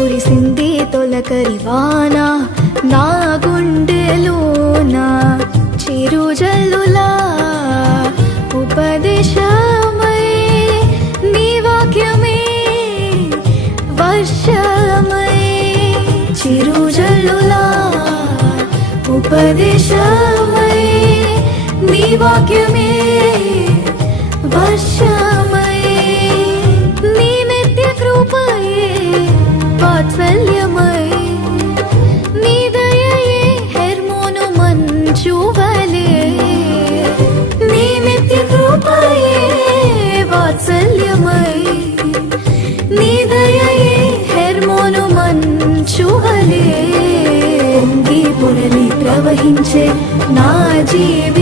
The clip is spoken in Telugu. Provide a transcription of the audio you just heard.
కురిసింది తొలకరివాన నా గుండెలోన చిరుజల్లులా ఉపదేశమై నీ వాక్యమే వర్షమై చిరుజల్లులా ఉపదేశమై నీ వాక్యమే వర్షమై నీ నిత్య కృపయే వాత్సల్యమై నీ దయయే హెర్మోను మంచువలే నీ నిత్య కృపయే వాత్సల్యమై నీ దయయే హెర్మోను మంచువలే పొంగి పొరలి ప్రవహించే నా జీవి